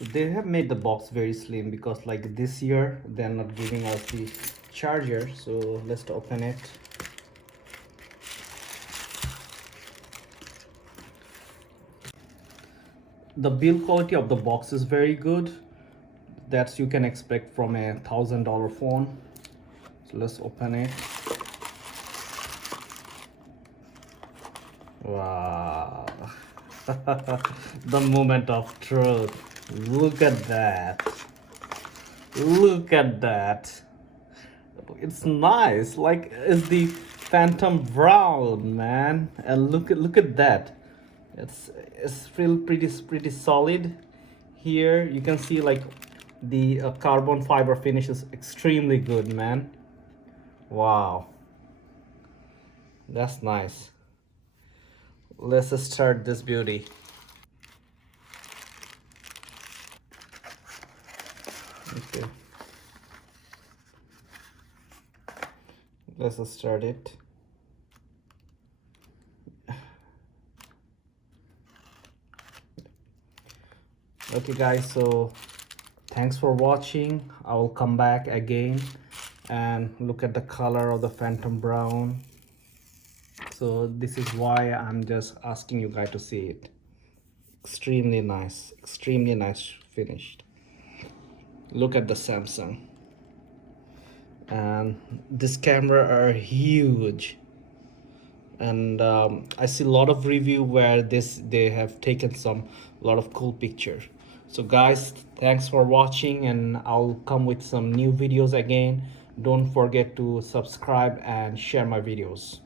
They have made the box very slim because like this year they're not giving us the charger. So let's open it. The build quality of the box is very good. That's you can expect from a $1,000 phone. So let's open it. Wow. The moment of truth. Look at that. Look at that. It's nice. Like it's the Phantom Brown, man. And look at that. It's feel pretty solid. Here you can see like the carbon fiber finish is extremely good, man. Wow, that's nice. Let's start this beauty. Okay, let's start it. Okay guys, so thanks for watching. I will come back again and look at the color of the Phantom Brown. So this is why I'm just asking you guys to see it. Extremely nice finished. Look at the Samsung, and this camera are huge. And I see a lot of review where they have taken some lot of cool pictures. So guys, thanks for watching, and I'll come with some new videos again. Don't forget to subscribe and share my videos.